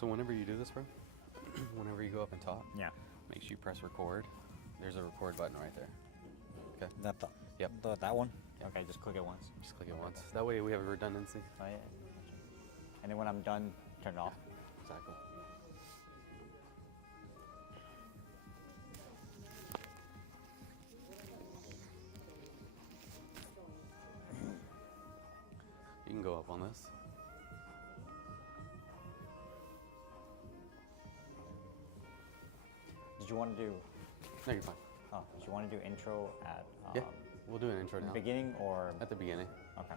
So whenever you do this, bro, whenever you go up and talk, Yeah. make sure you press record. There's a record button right there. Okay. Yep. That one? Yep. Okay, just click it once. Just click it once. That way we have a redundancy. Oh, yeah. And then when I'm done, turn it off. Exactly. You can go up on this. Did you want to do? No, you're fine. Oh, did you want to do intro at? Yeah, we'll do an intro now. Beginning or? At the beginning. Okay.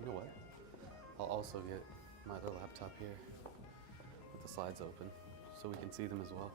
You know what? I'll also get my other laptop here with the slides open so we can see them as well.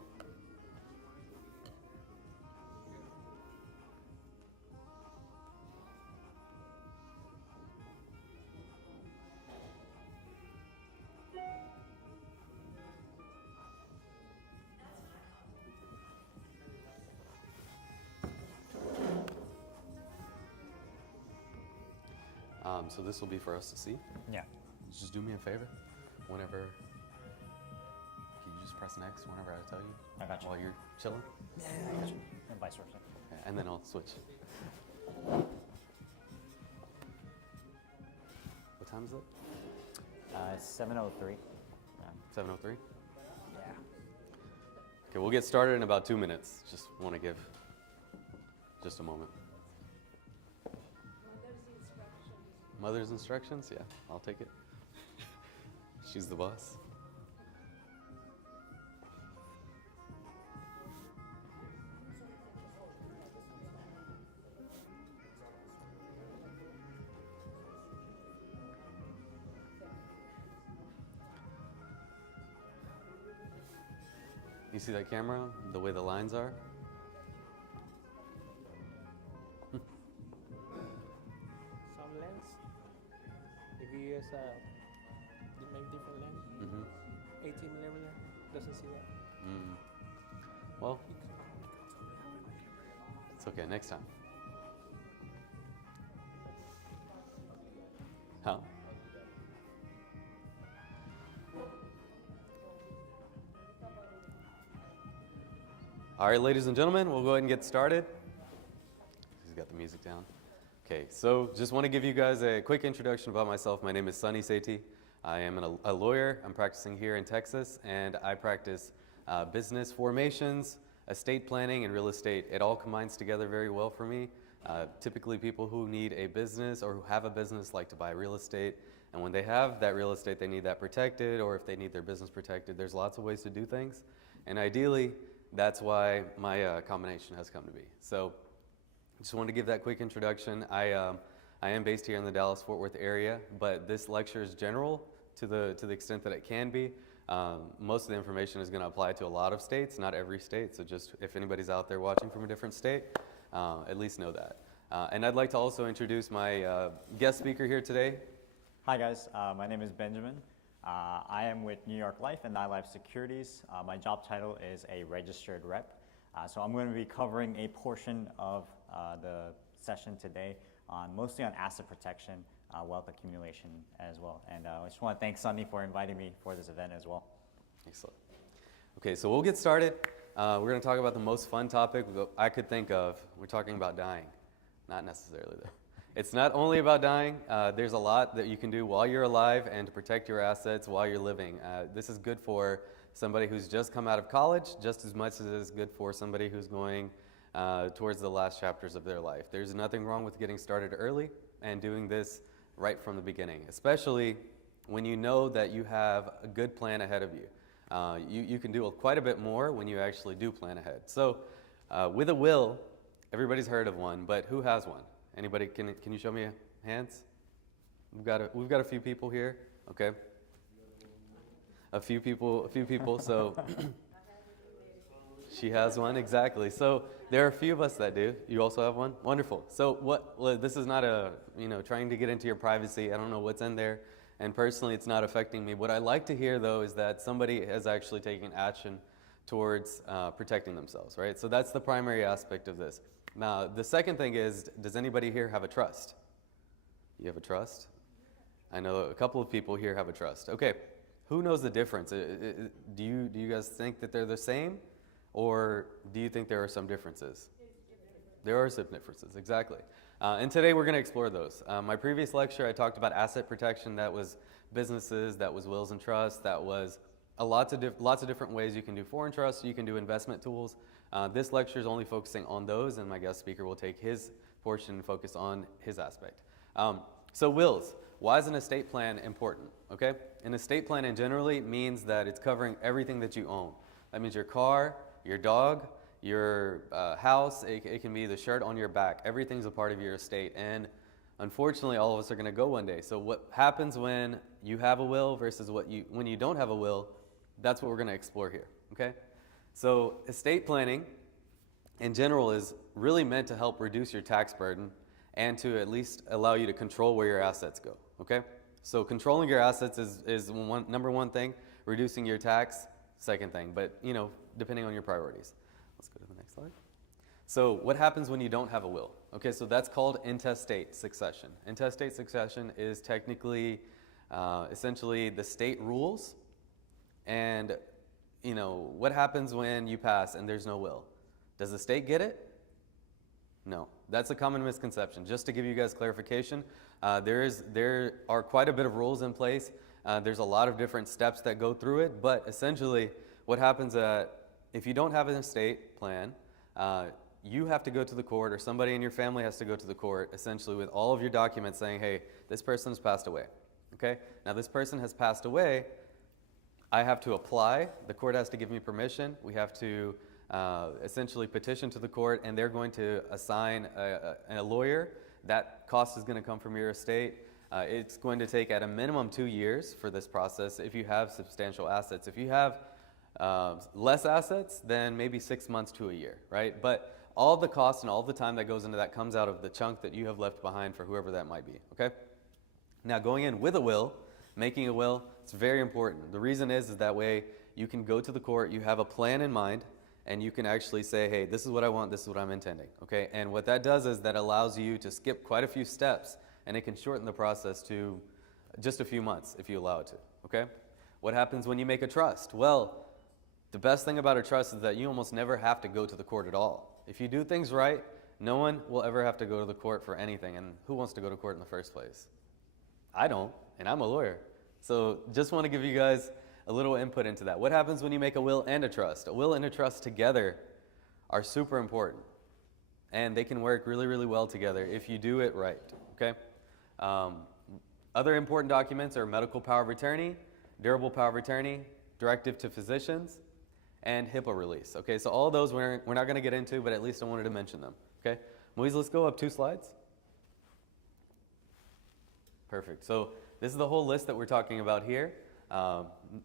So this will be for us to see. Yeah. Just do me a favor. Whenever, can you just press next whenever I tell you? I got you. While you're chilling? Yeah, I got you. And vice versa. Okay, and then I'll switch. What time is it? It's 7:03. Yeah. 7:03? Yeah. Okay, we'll get started in about 2 minutes. Just want to give just a moment. Mother's instructions? Yeah, I'll take it. She's the boss. You see that camera? The way the lines are? Some lens, if you use you make different lens, 18mm doesn't see that. Well, it's okay, next time. Huh? All right, ladies and gentlemen, we'll go ahead and get started. He's got the music down. Okay, so just want to give you guys a quick introduction about myself. My name is Sonny Sethi. I am a lawyer. I'm practicing here in Texas, and I practice business formations, estate planning, and real estate. It all combines together very well for me. Typically, people who need a business or who have a business like to buy real estate, and when they have that real estate, they need that protected, or if they need their business protected, there's lots of ways to do things. And ideally, that's why my combination has come to be. So just wanted to give that quick introduction. I am based here in the Dallas-Fort Worth area, but this lecture is general to the extent that it can be. Most of the information is going to apply to a lot of states, not every state. So just if anybody's out there watching from a different state, at least know that. And I'd like to also introduce my guest speaker here today. Hi guys, my name is Benjamin. I am with New York Life and iLife Securities. My job title is a registered rep. So I'm going to be covering a portion of the session today mostly on asset protection, wealth accumulation as well. And I just want to thank Sonny for inviting me for this event as well. Excellent. Okay, so we'll get started. We're going to talk about the most fun topic I could think of. We're talking about dying. Not necessarily though. It's not only about dying. There's a lot that you can do while you're alive and to protect your assets while you're living. This is good for somebody who's just come out of college, just as much as it is good for somebody who's going towards the last chapters of their life. There's nothing wrong with getting started early and doing this right from the beginning, especially when you know that you have a good plan ahead of you. You can do quite a bit more when you actually do plan ahead. So with a will, everybody's heard of one, but who has one? Anybody, can you show me hands? We've got a few people here, okay? A few people, so she has one, exactly. So there are a few of us that do. You also have one? Wonderful. So this is not trying to get into your privacy. I don't know what's in there, and personally it's not affecting me. What I like to hear though is that somebody has actually taken action towards protecting themselves, right? So that's the primary aspect of this. Now, the second thing is, does anybody here have a trust? You have a trust? I know a couple of people here have a trust. Okay, who knows the difference? Do you guys think that they're the same, or do you think there are some differences? There are some differences, exactly. And today we're going to explore those. My previous lecture, I talked about asset protection. That was businesses, that was wills and trusts, that was lots of different ways you can do foreign trusts, you can do investment tools. This lecture is only focusing on those, and my guest speaker will take his portion and focus on his aspect. So wills, why is an estate plan important? Okay, an estate plan in generally means that it's covering everything that you own. That means your car, your dog, your house, it can be the shirt on your back. Everything's a part of your estate, and unfortunately all of us are going to go one day. So what happens when you have a will versus when you don't have a will, that's what we're going to explore here, okay? So estate planning in general is really meant to help reduce your tax burden and to at least allow you to control where your assets go, okay? So controlling your assets is number one thing, reducing your tax, second thing, but depending on your priorities. Let's go to the next slide. So what happens when you don't have a will? Okay, so that's called intestate succession. Intestate succession is technically, essentially the state rules, and what happens when you pass and there's no will? Does the state get it? No, that's a common misconception. Just to give you guys clarification, there are quite a bit of rules in place. There's a lot of different steps that go through it, but essentially what happens if you don't have an estate plan, you have to go to the court, or somebody in your family has to go to the court, essentially with all of your documents saying, hey, this person has passed away. Okay? Now this person has passed away, I have to apply, the court has to give me permission, we have to essentially petition to the court, and they're going to assign a lawyer. That cost is going to come from your estate. It's going to take at a minimum 2 years for this process if you have substantial assets. If you have less assets, then maybe 6 months to a year, right? But all the cost and all the time that goes into that comes out of the chunk that you have left behind for whoever that might be, okay? Now going in with a will, making a will, it's very important. The reason is that way you can go to the court, you have a plan in mind, and you can actually say, hey, this is what I want, this is what I'm intending, okay? And what that does is that allows you to skip quite a few steps, and it can shorten the process to just a few months if you allow it to, okay? What happens when you make a trust? Well, the best thing about a trust is that you almost never have to go to the court at all. If you do things right, no one will ever have to go to the court for anything, and who wants to go to court in the first place? I don't, and I'm a lawyer. So just want to give you guys a little input into that. What happens when you make a will and a trust? A will and a trust together are super important, and they can work really, really well together if you do it right, okay? Other important documents are medical power of attorney, durable power of attorney, directive to physicians, and HIPAA release, okay? So all those we're not going to get into, but at least I wanted to mention them, okay? Moise, let's go up 2 slides. Perfect. So this is the whole list that we're talking about here.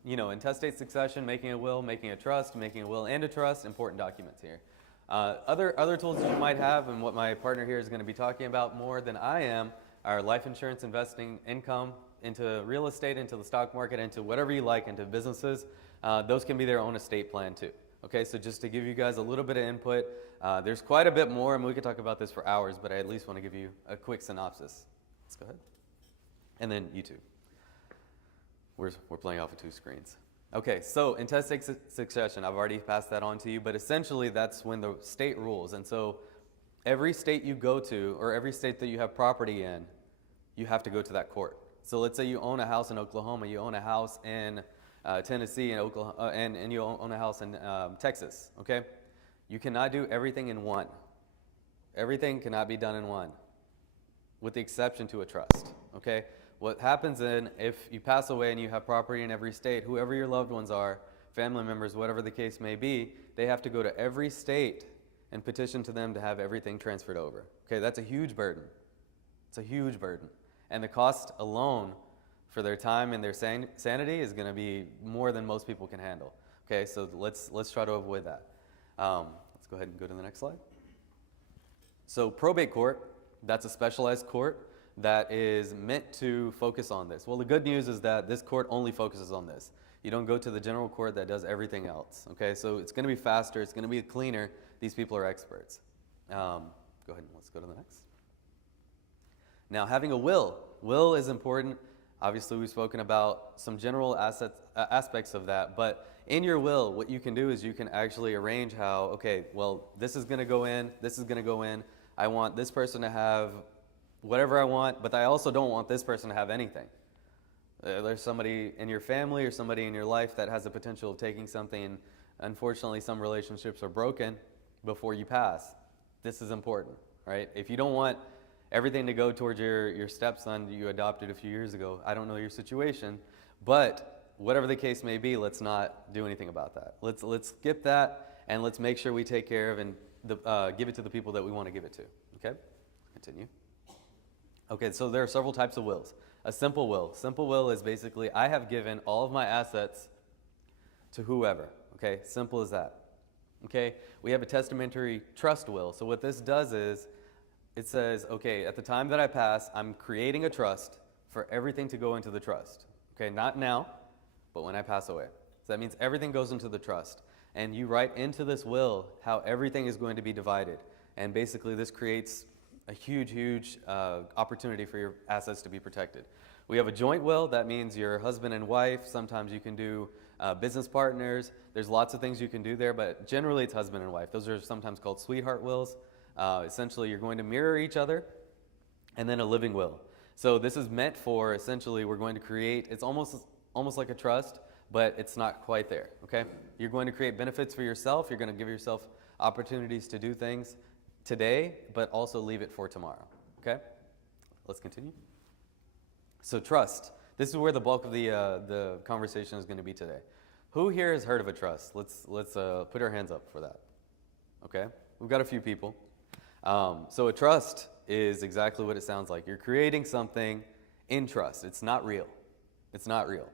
Intestate succession, making a will, making a trust, making a will and a trust, important documents here. Other tools that you might have, and what my partner here is going to be talking about more than I am, are life insurance, investing income into real estate, into the stock market, into whatever you like, into businesses. Those can be their own estate plan too. Okay, so just to give you guys a little bit of input, there's quite a bit more, and we could talk about this for hours, but I at least want to give you a quick synopsis. Let's go ahead. And then you two. We're playing off of 2 screens. Okay, so intestate succession, I've already passed that on to you, but essentially that's when the state rules. And so every state you go to, or every state that you have property in, you have to go to that court. So let's say you own a house in Oklahoma, you own a house in Tennessee, and Oklahoma, and you own a house in Texas, okay? You cannot do everything in one. Everything cannot be done in one, with the exception to a trust, okay? What happens then, if you pass away and you have property in every state, whoever your loved ones are, family members, whatever the case may be, they have to go to every state and petition to them to have everything transferred over. Okay, that's a huge burden. It's a huge burden. And the cost alone for their time and their sanity is going to be more than most people can handle. Okay, so let's try to avoid that. Let's go ahead and go to the next slide. So probate court, that's a specialized court. that is meant to focus on this. Well, the good news is that this court only focuses on this. You don't go to the general court that does everything else, okay? So it's going to be faster, it's going to be cleaner. These people are experts. Go ahead and let's go to the next. Now, having a will. Will is important. Obviously, we've spoken about some general aspects of that, but in your will, what you can do is you can actually arrange how, okay, well, this is going to go in, this is going to go in. I want this person to have whatever I want, but I also don't want this person to have anything. There's somebody in your family or somebody in your life that has the potential of taking something. Unfortunately, some relationships are broken before you pass. This is important, right? If you don't want everything to go towards your stepson you adopted a few years ago, I don't know your situation, but whatever the case may be, let's not do anything about that. Let's skip that, and let's make sure we take care of and give it to the people that we want to give it to, okay? Continue. Okay, so there are several types of wills. A simple will. Simple will is basically, I have given all of my assets to whoever, okay? Simple as that, okay? We have a testamentary trust will. So what this does is, it says, okay, at the time that I pass, I'm creating a trust for everything to go into the trust, okay? Not now, but when I pass away. So that means everything goes into the trust. And you write into this will how everything is going to be divided. And basically this creates a huge opportunity for your assets to be protected. We have a joint will. That means your husband and wife. Sometimes you can do business partners. There's lots of things you can do there, but generally it's husband and wife. Those are sometimes called sweetheart wills. Essentially, you're going to mirror each other, and then a living will. So this is meant for, essentially, we're going to create, it's almost like a trust, but it's not quite there, okay? You're going to create benefits for yourself. You're going to give yourself opportunities to do things today, but also leave it for tomorrow, okay? Let's continue. So trust. This is where the bulk of the conversation is going to be today. Who here has heard of a trust? Let's put our hands up for that, okay? We've got a few people. So a trust is exactly what it sounds like. You're creating something in trust. It's not real. It's not real.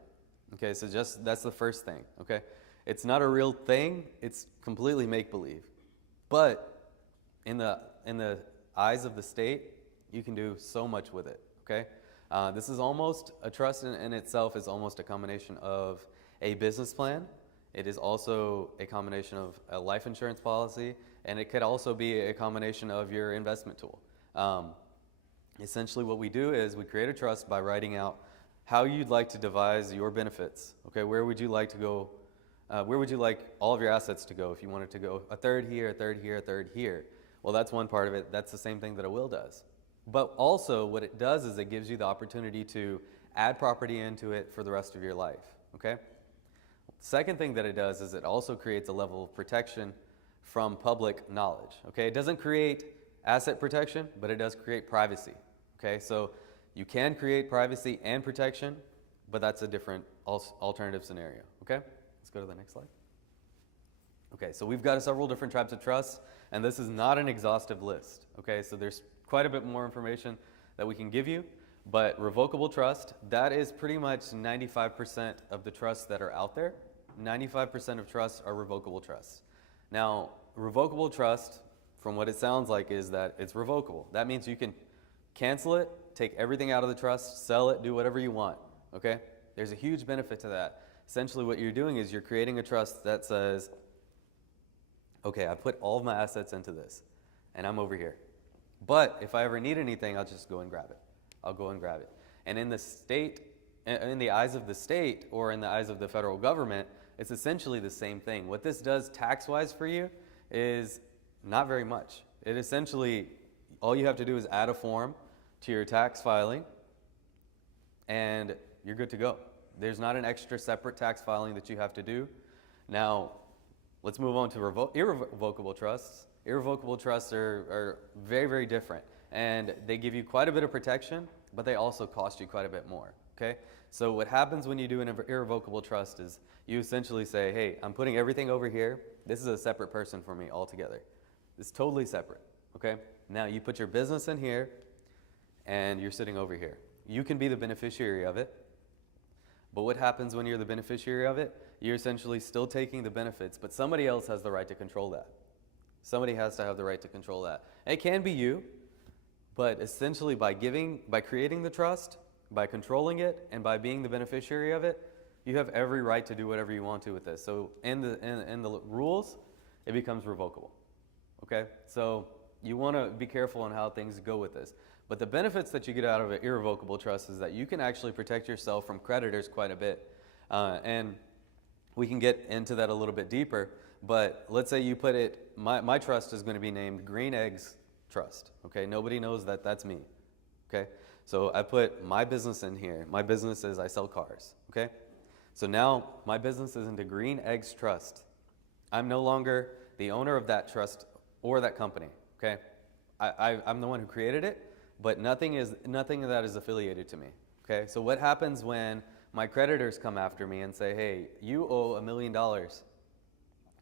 Okay, so that's the first thing, okay? It's not a real thing. It's completely make-believe. But in the eyes of the state, you can do so much with it, okay? This is almost, a trust in itself is almost a combination of a business plan. It is also a combination of a life insurance policy, and it could also be a combination of your investment tool. Essentially what we do is we create a trust by writing out how you'd like to devise your benefits. Okay, where would you like to go? Where would you like all of your assets to go if you wanted to go a third here, a third here, a third here? Well, that's one part of it. That's the same thing that a will does. But also what it does is it gives you the opportunity to add property into it for the rest of your life, okay? Second thing that it does is it also creates a level of protection from public knowledge, okay? It doesn't create asset protection, but it does create privacy, okay? So you can create privacy and protection, but that's a different alternative scenario, okay? Let's go to the next slide. Okay, so we've got several different types of trusts, and this is not an exhaustive list, okay? So there's quite a bit more information that we can give you, but revocable trust, that is pretty much 95% of the trusts that are out there. 95% of trusts are revocable trusts. Now, revocable trust, from what it sounds like, is that it's revocable. That means you can cancel it, take everything out of the trust, sell it, do whatever you want, okay? There's a huge benefit to that. Essentially what you're doing is you're creating a trust that says, okay, I put all of my assets into this, and I'm over here. But if I ever need anything, I'll just go and grab it. I'll go and grab it. And in the state, in the eyes of the state or in the eyes of the federal government, it's essentially the same thing. What this does tax-wise for you is not very much. It essentially, all you have to do is add a form to your tax filing, and you're good to go. There's not an extra separate tax filing that you have to do. Now, let's move on to irrevocable trusts. Irrevocable trusts are very, very different, and they give you quite a bit of protection, but they also cost you quite a bit more, okay? So what happens when you do an irrevocable trust is you essentially say, hey, I'm putting everything over here. This is a separate person for me altogether. It's totally separate, okay? Now you put your business in here, and you're sitting over here. You can be the beneficiary of it, but what happens when you're the beneficiary of it? You're essentially still taking the benefits, but somebody else has the right to control that. Somebody has to have the right to control that. It can be you, But essentially by creating the trust, by controlling it, and by being the beneficiary of it, you have every right to do whatever you want to with this. So in the rules, it becomes revocable. Okay? So you want to be careful on how things go with this. But the benefits that you get out of an irrevocable trust is that you can actually protect yourself from creditors quite a bit. And we can get into that a little bit deeper. But let's say you put it, my trust is going to be named Green Eggs Trust. Okay? Nobody knows that that's me. Okay? So I put my business in here. My business is I sell cars. Okay? So now my business is into Green Eggs Trust. I'm no longer the owner of that trust or that company. Okay? I'm the one who created it. But nothing of that is affiliated to me. Okay? So what happens when my creditors come after me and say, hey, you owe $1 million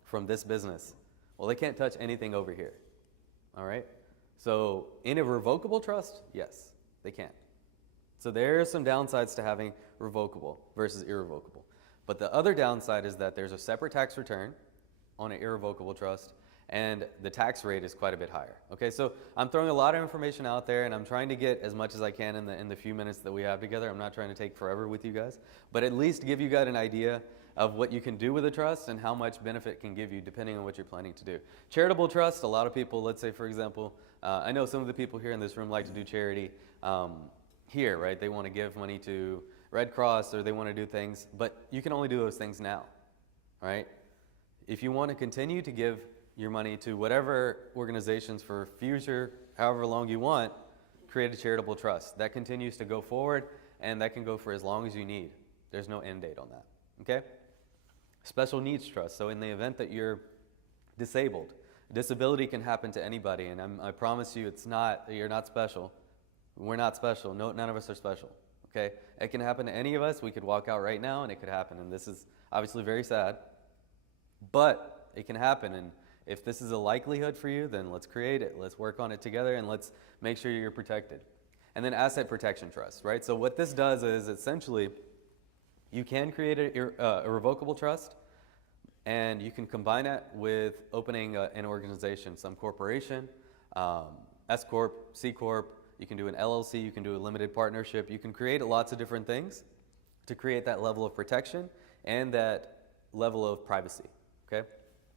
from this business? Well, they can't touch anything over here. All right? So in a revocable trust, yes, they can. So there are some downsides to having revocable versus irrevocable. But the other downside is that there's a separate tax return on an irrevocable trust, and the tax rate is quite a bit higher. Okay, so I'm throwing a lot of information out there, and I'm trying to get as much as I can in the few minutes that we have together. I'm not trying to take forever with you guys, but at least give you guys an idea of what you can do with a trust and how much benefit it can give you depending on what you're planning to do. Charitable trust, a lot of people, let's say for example, I know some of the people here in this room like to do charity here, right? They want to give money to Red Cross or they want to do things, but you can only do those things now, right? If you want to continue to give your money to whatever organizations for future, however long you want, create a charitable trust. That continues to go forward, and that can go for as long as you need. There's no end date on that, okay? Special needs trust. So in the event that you're disabled, disability can happen to anybody, and I promise you you're not special. We're not special. No, none of us are special, okay? It can happen to any of us. We could walk out right now, and it could happen, and this is obviously very sad, but it can happen, and if this is a likelihood for you, then let's create it. Let's work on it together, and let's make sure you're protected. And then asset protection trust, right? So what this does is essentially you can create a revocable trust, and you can combine it with opening an organization, some corporation, S Corp, C Corp. You can do an LLC. You can do a limited partnership. You can create lots of different things to create that level of protection and that level of privacy, okay?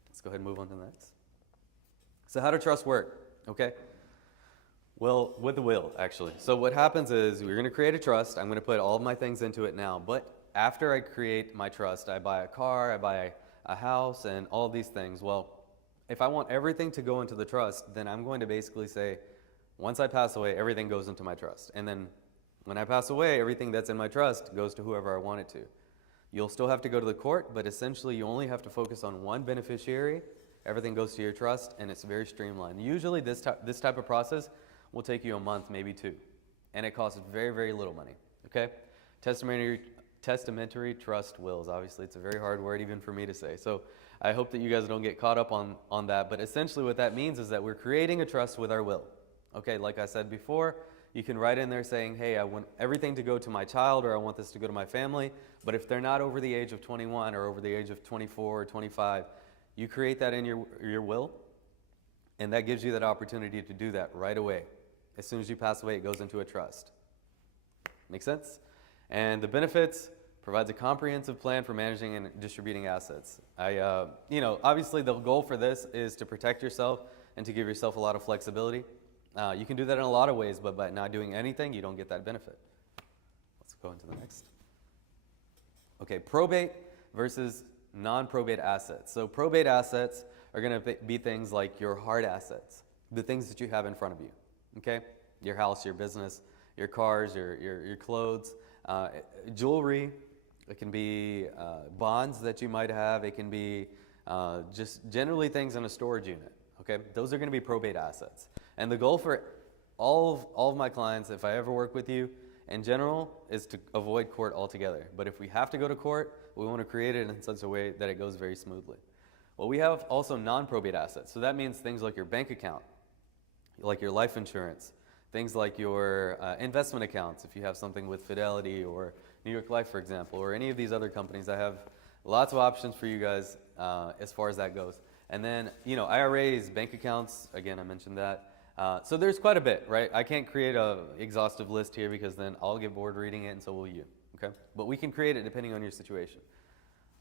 Let's go ahead and move on to the next. So how do trusts work? Okay. Well, with the will, actually. So what happens is we're going to create a trust. I'm going to put all of my things into it now. But after I create my trust, I buy a car, I buy a house, and all of these things. Well, if I want everything to go into the trust, then I'm going to basically say, once I pass away, everything goes into my trust. And then when I pass away, everything that's in my trust goes to whoever I want it to. You'll still have to go to the court, but essentially you only have to focus on one beneficiary. Everything goes to your trust, and it's very streamlined. Usually this type of process will take you a month, maybe two, and it costs very, very little money, okay? Testamentary trust wills. Obviously, it's a very hard word even for me to say, so I hope that you guys don't get caught up on that, but essentially what that means is that we're creating a trust with our will, okay? Like I said before, you can write in there saying, hey, I want everything to go to my child, or I want this to go to my family. But if they're not over the age of 21 or over the age of 24 or 25, you create that in your will, and that gives you that opportunity to do that right away. As soon as you pass away, it goes into a trust. Make sense? And the benefits provides a comprehensive plan for managing and distributing assets. Obviously the goal for this is to protect yourself and to give yourself a lot of flexibility. You can do that in a lot of ways, but by not doing anything, you don't get that benefit. Let's go into the next. Okay, probate versus non-probate assets. So probate assets are going to be things like your hard assets, the things that you have in front of you, okay? Your house, your business, your cars, your clothes, jewelry. It can be bonds that you might have. It can be just generally things in a storage unit, okay? Those are going to be probate assets. And the goal for all of my clients, if I ever work with you, in general, is to avoid court altogether. But if we have to go to court, we want to create it in such a way that it goes very smoothly. Well, we have also non-probate assets. So that means things like your bank account, like your life insurance, things like your investment accounts, if you have something with Fidelity or New York Life, for example, or any of these other companies. I have lots of options for you guys as far as that goes. And then, IRAs, bank accounts, again, I mentioned that. So there's quite a bit, right? I can't create a exhaustive list here because then I'll get bored reading it and so will you, okay? But we can create it depending on your situation.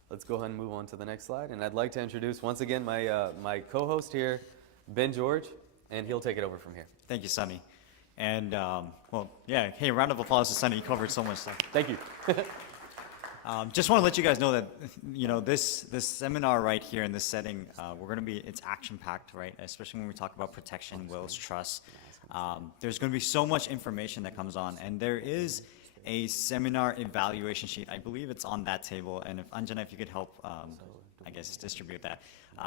Let's go ahead and move on to the next slide. And I'd like to introduce once again my co-host here, Ben George, and he'll take it over from here. Thank you, Sonny. And, well, yeah, hey, round of applause to Sonny. You covered so much stuff. Thank you. Just want to let you guys know that, this seminar right here in this setting, it's action-packed, right? Especially when we talk about protection, wills, trusts. There's going to be so much information that comes on, and there is a seminar evaluation sheet. I believe it's on that table, and if Anjana, if you could help, I guess, distribute that.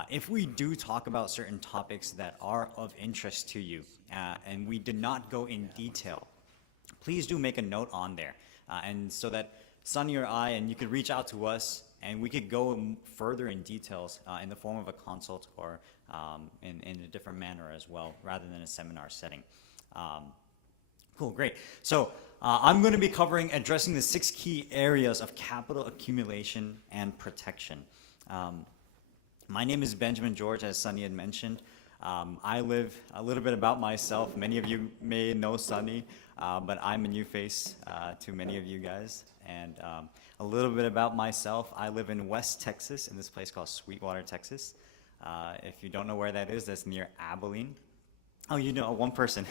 If we do talk about certain topics that are of interest to you, and we did not go in detail, please do make a note on there, and so that Sonny or I, and you could reach out to us, and we could go further in details in the form of a consult or in a different manner as well, rather than a seminar setting. Cool, great. So I'm going to be addressing the 6 key areas of capital accumulation and protection. My name is Benjamin George, as Sonny had mentioned. I live a little bit about myself. Many of you may know Sonny, but I'm a new face to many of you guys. And a little bit about myself, I live in West Texas, in this place called Sweetwater, Texas. If you don't know where that is, that's near Abilene. Oh, you know, one person.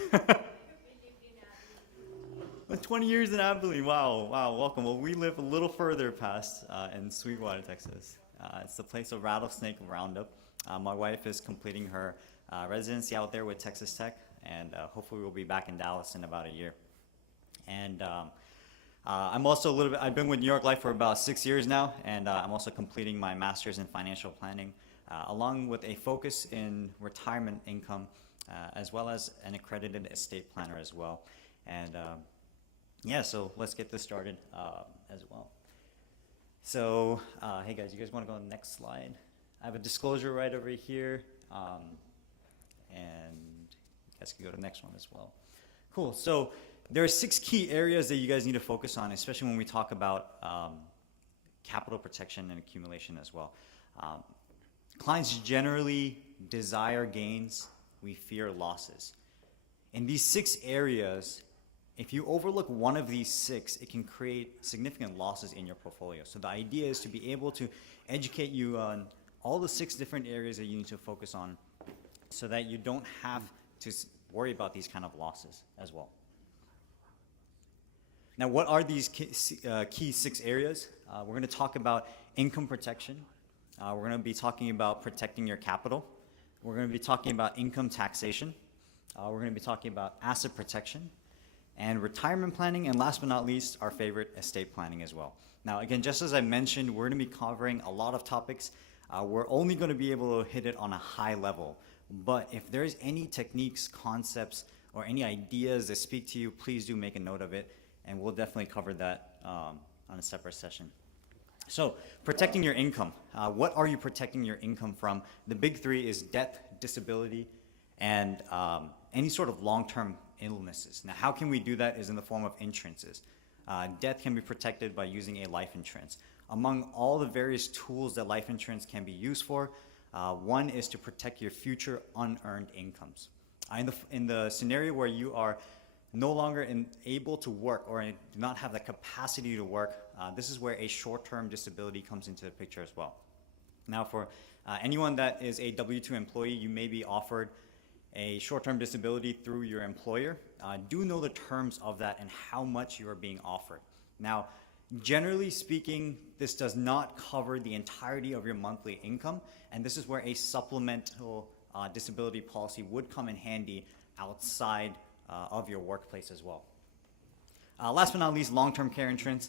20 years in Abilene, wow, welcome. Well, we live a little further past in Sweetwater, Texas. It's the place of rattlesnake roundup. My wife is completing her residency out there with Texas Tech, and hopefully we'll be back in Dallas in about a year. And I'm also I've been with New York Life for about 6 years now, and I'm also completing my master's in financial planning, along with a focus in retirement income, as well as an accredited estate planner as well. And yeah, so let's get this started as well. So, hey guys, you guys want to go on the next slide? I have a disclosure right over here, and you guys can go to the next one as well. Cool, so there are 6 key areas that you guys need to focus on, especially when we talk about capital protection and accumulation as well. Clients generally desire gains, we fear losses. In these 6 areas, if you overlook one of these 6, it can create significant losses in your portfolio. So the idea is to be able to educate you on all the 6 different areas that you need to focus on so that you don't have to worry about these kind of losses as well. Now, what are these key 6 areas? We're going to talk about income protection. We're going to be talking about protecting your capital. We're going to be talking about income taxation. We're going to be talking about asset protection and retirement planning, and last but not least, our favorite, estate planning as well. Now, again, just as I mentioned, we're going to be covering a lot of topics. We're only going to be able to hit it on a high level, but if there's any techniques, concepts, or any ideas that speak to you, please do make a note of it, and we'll definitely cover that on a separate session. So, protecting your income. What are you protecting your income from? The big 3 is death, disability, and any sort of long-term illnesses. Now, how can we do that is in the form of insurances. Death can be protected by using a life insurance. Among all the various tools that life insurance can be used for, one is to protect your future unearned incomes. In the scenario where you are no longer able to work or do not have the capacity to work, this is where a short-term disability comes into the picture as well. Now, for anyone that is a W-2 employee, you may be offered a short-term disability through your employer. Do know the terms of that and how much you are being offered. Now, generally speaking, this does not cover the entirety of your monthly income, and this is where a supplemental disability policy would come in handy outside of your workplace as well. Last but not least, long-term care insurance.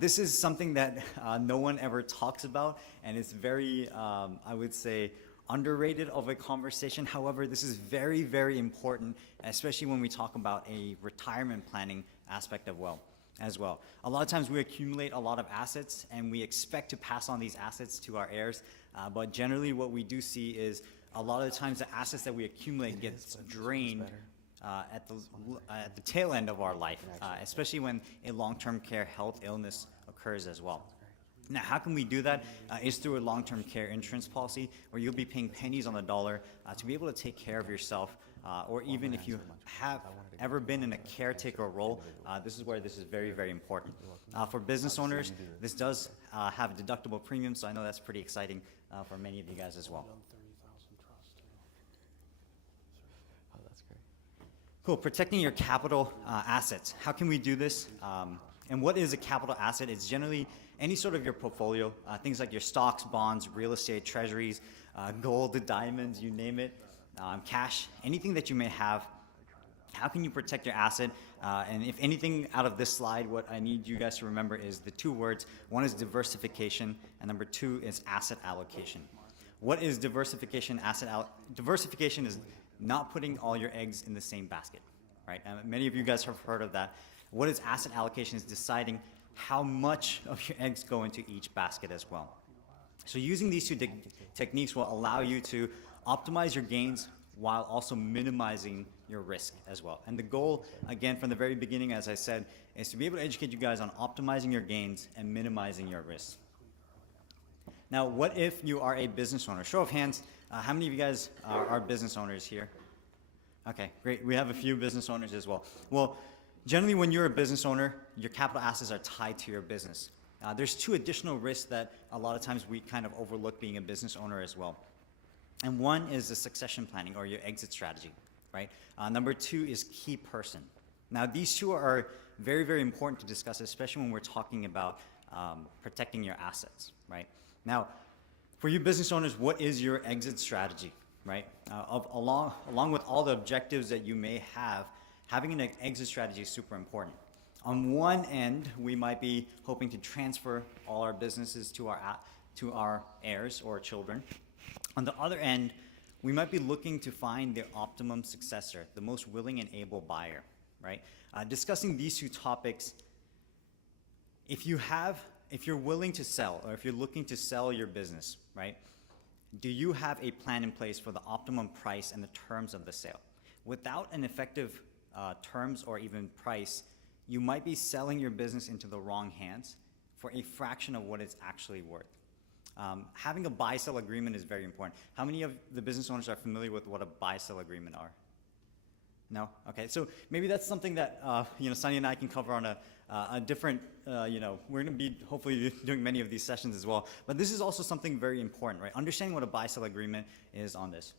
This is something that no one ever talks about, and it's very, I would say, underrated of a conversation. However, this is very, very important, especially when we talk about a retirement planning aspect as well. A lot of times we accumulate a lot of assets and we expect to pass on these assets to our heirs, but generally what we do see is a lot of the times the assets that we accumulate gets drained at the tail end of our life, especially when a long-term care health illness occurs as well. Now, how can we do that? Is through a long-term care insurance policy where you'll be paying pennies on the dollar to be able to take care of yourself, or even if you have ever been in a caretaker role, this is where this is very, very important. For business owners, this does have a deductible premium, so I know that's pretty exciting for many of you guys as well. Oh, that's great. Cool, protecting your capital assets. How can we do this? And what is a capital asset? It's generally any sort of your portfolio, things like your stocks, bonds, real estate, treasuries, gold, diamonds, you name it, cash, anything that you may have. How can you protect your asset? And if anything out of this slide, what I need you guys to remember is the two words. One is diversification, and number two is asset allocation. What is diversification? Diversification is not putting all your eggs in the same basket, right? And many of you guys have heard of that. What is asset allocation? Is deciding how much of your eggs go into each basket as well. So using these two techniques will allow you to optimize your gains while also minimizing your risk as well. And the goal, again, from the very beginning, as I said, is to be able to educate you guys on optimizing your gains and minimizing your risk. Now, what if you are a business owner? Show of hands, how many of you guys are business owners here? Okay, great. We have a few business owners as well. Well, generally, when you're a business owner, your capital assets are tied to your business. There's two additional risks that a lot of times we kind of overlook being a business owner as well. And one is the succession planning or your exit strategy, right? Number two is key person. Now, these two are very, very important to discuss, especially when we're talking about protecting your assets, right? Now, for you business owners, what is your exit strategy, right? Along with all the objectives that you may have, having an exit strategy is super important. On one end, we might be hoping to transfer all our businesses to our heirs or children. On the other end, we might be looking to find the optimum successor, the most willing and able buyer, right? Discussing these two topics, if you're willing to sell, or if you're looking to sell your business, right? Do you have a plan in place for the optimum price and the terms of the sale? Without an effective terms or even price, you might be selling your business into the wrong hands for a fraction of what it's actually worth. Having a buy-sell agreement is very important. How many of the business owners are familiar with what a buy-sell agreement are? No? Okay, so maybe that's something that Sonny and I can cover on a different, we're going to be hopefully doing many of these sessions as well. But this is also something very important, right? Understanding what a buy-sell agreement is on this.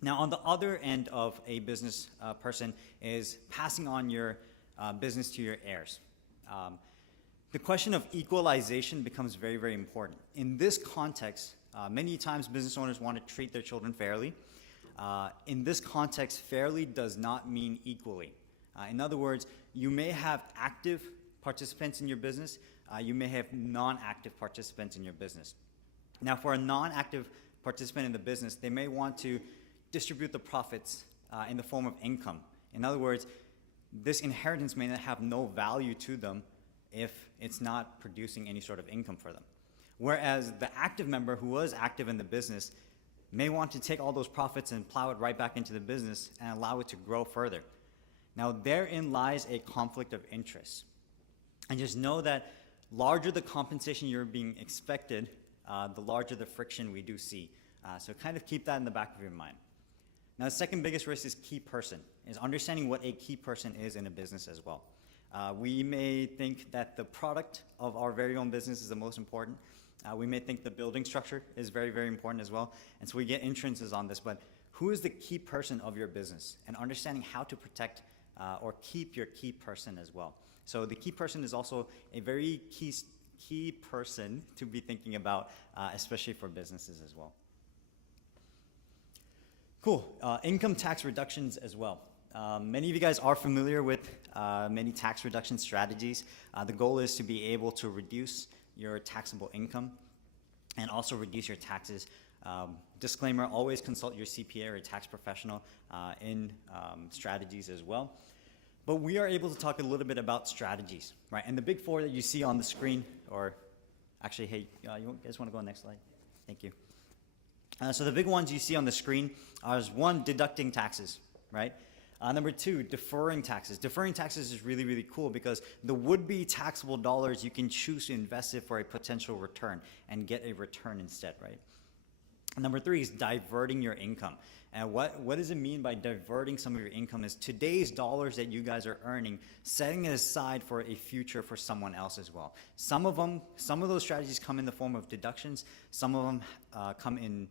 Now, on the other end of a business person is passing on your business to your heirs. The question of equalization becomes very, very important. In this context, many times business owners want to treat their children fairly. In this context, fairly does not mean equally. In other words, you may have active participants in your business. You may have non-active participants in your business. Now, for a non-active participant in the business, they may want to distribute the profits in the form of income. In other words, this inheritance may have no value to them if it's not producing any sort of income for them. Whereas the active member who was active in the business may want to take all those profits and plow it right back into the business and allow it to grow further. Now, therein lies a conflict of interest. And just know that larger the compensation you're being expected, the larger the friction we do see. So kind of keep that in the back of your mind. Now, the second biggest risk is key person, is understanding what a key person is in a business as well. We may think that the product of our very own business is the most important. We may think the building structure is very, very important as well. And so we get entrances on this, but who is the key person of your business? And understanding how to protect or keep your key person as well. So the key person is also a very key person to be thinking about, especially for businesses as well. Cool. Income tax reductions as well. Many of you guys are familiar with many tax reduction strategies. The goal is to be able to reduce your taxable income and also reduce your taxes. Disclaimer, always consult your CPA or a tax professional in strategies as well. But we are able to talk a little bit about strategies, right? And the big four that you see on the screen, or actually, hey, you guys want to go on the next slide? Thank you. So the big ones you see on the screen are one, deducting taxes, right? Number 2, deferring taxes. Deferring taxes is really, really cool because the would-be taxable dollars, you can choose to invest it for a potential return and get a return instead, right? Number 3 is diverting your income. And what does it mean by diverting some of your income is today's dollars that you guys are earning, setting it aside for a future for someone else as well. Some of those strategies come in the form of deductions. Some of them come in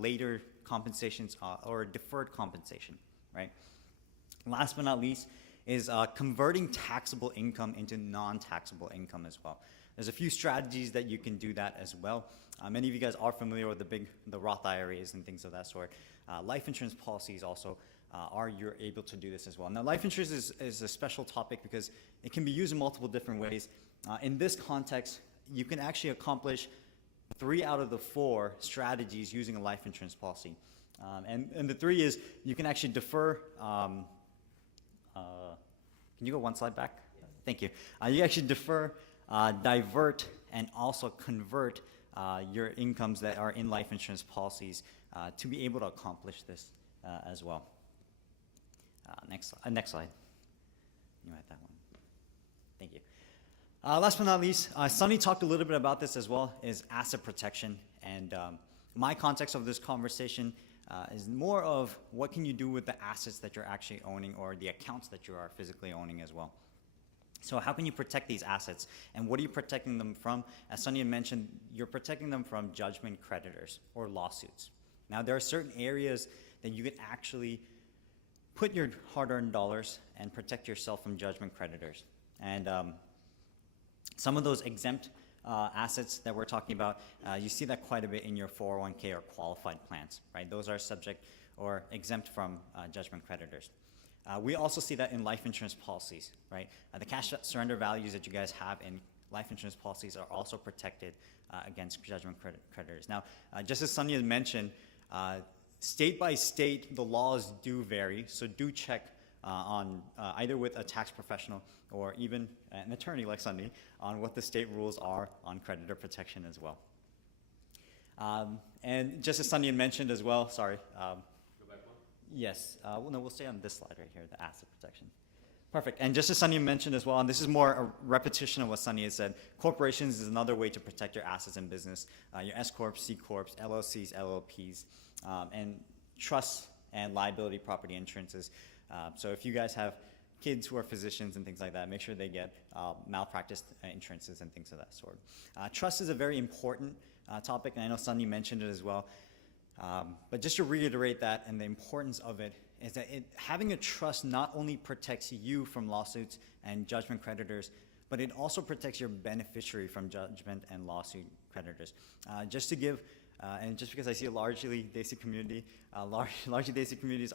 later compensations or deferred compensation, right? Last but not least is converting taxable income into non-taxable income as well. There's a few strategies that you can do that as well. Many of you guys are familiar with the Roth IRAs and things of that sort. Life insurance policies also you're able to do this as well. Now, life insurance is a special topic because it can be used in multiple different ways. In this context, you can actually accomplish 3 out of the 4 strategies using a life insurance policy. And the 3 is you can actually defer. Can you go one slide back? Thank you. You actually defer, divert, and also convert your incomes that are in life insurance policies to be able to accomplish this as well. Next slide. You had that one. Thank you. Last but not least, Sonny talked a little bit about this as well, is asset protection. And my context of this conversation is more of what can you do with the assets that you're actually owning or the accounts that you are physically owning as well. So how can you protect these assets? And what are you protecting them from? As Sonny had mentioned, you're protecting them from judgment creditors or lawsuits. Now, there are certain areas that you can actually put your hard-earned dollars and protect yourself from judgment creditors. And some of those exempt assets that we're talking about, you see that quite a bit in your 401k or qualified plans, right? Those are subject or exempt from judgment creditors. We also see that in life insurance policies, right? The cash surrender values that you guys have in life insurance policies are also protected against judgment creditors. Now, just as Sonny had mentioned, state by state, the laws do vary, so do check on either with a tax professional or even an attorney like Sonny on what the state rules are on creditor protection as well. And just as Sonny had mentioned as well, sorry. Go back one. Yes, no, we'll stay on this slide right here, the asset protection. Perfect, and just as Sonny mentioned as well, and this is more a repetition of what Sonny has said, corporations is another way to protect your assets in business, your S-Corps, C-Corps, LLCs, LLPs, and trusts and liability property insurances. So if you guys have kids who are physicians and things like that, make sure they get malpractice insurances and things of that sort. Trust is a very important topic, and I know Sonny mentioned it as well. But just to reiterate that and the importance of it is that having a trust not only protects you from lawsuits and judgment creditors, but it also protects your beneficiary from judgment and lawsuit creditors. Just to give, and just because I see a largely Desi community, largely Desi communities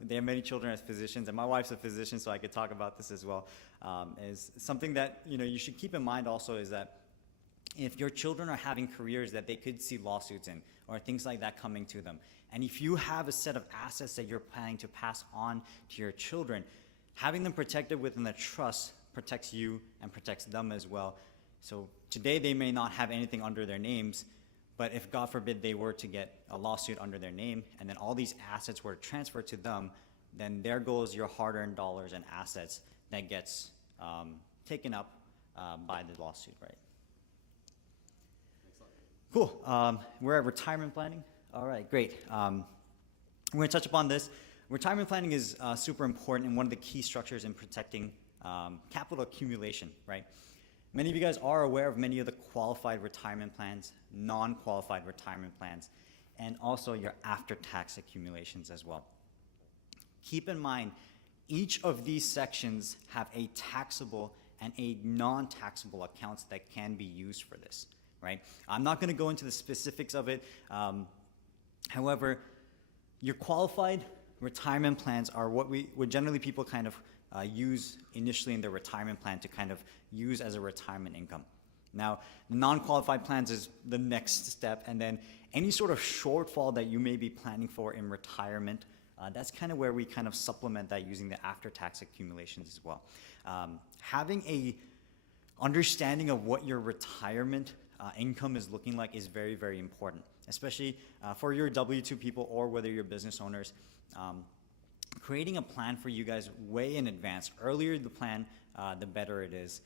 they have many children as physicians, and my wife's a physician, so I could talk about this as well, is something that you should keep in mind also is that if your children are having careers that they could see lawsuits in or things like that coming to them, and if you have a set of assets that you're planning to pass on to your children, having them protected within the trust protects you and protects them as well. So today they may not have anything under their names, but if God forbid they were to get a lawsuit under their name and then all these assets were transferred to them, then there goes your hard-earned dollars and assets that gets taken up by the lawsuit, right? Cool. We're at retirement planning. All right, great. We're going to touch upon this. Retirement planning is super important and one of the key structures in protecting capital accumulation, right? Many of you guys are aware of many of the qualified retirement plans, non-qualified retirement plans, and also your after-tax accumulations as well. Keep in mind, each of these sections have a taxable and a non-taxable accounts that can be used for this, right? I'm not going to go into the specifics of it. However, your qualified retirement plans are what generally people kind of use initially in their retirement plan to kind of use as a retirement income. Now, the non-qualified plans is the next step, and then any sort of shortfall that you may be planning for in retirement, that's kind of where we kind of supplement that using the after-tax accumulations as well. Having a understanding of what your retirement income is looking like is very, very important, especially for your W-2 people or whether you're business owners. creating a plan for you guys way in advance. Earlier the plan, the better it is.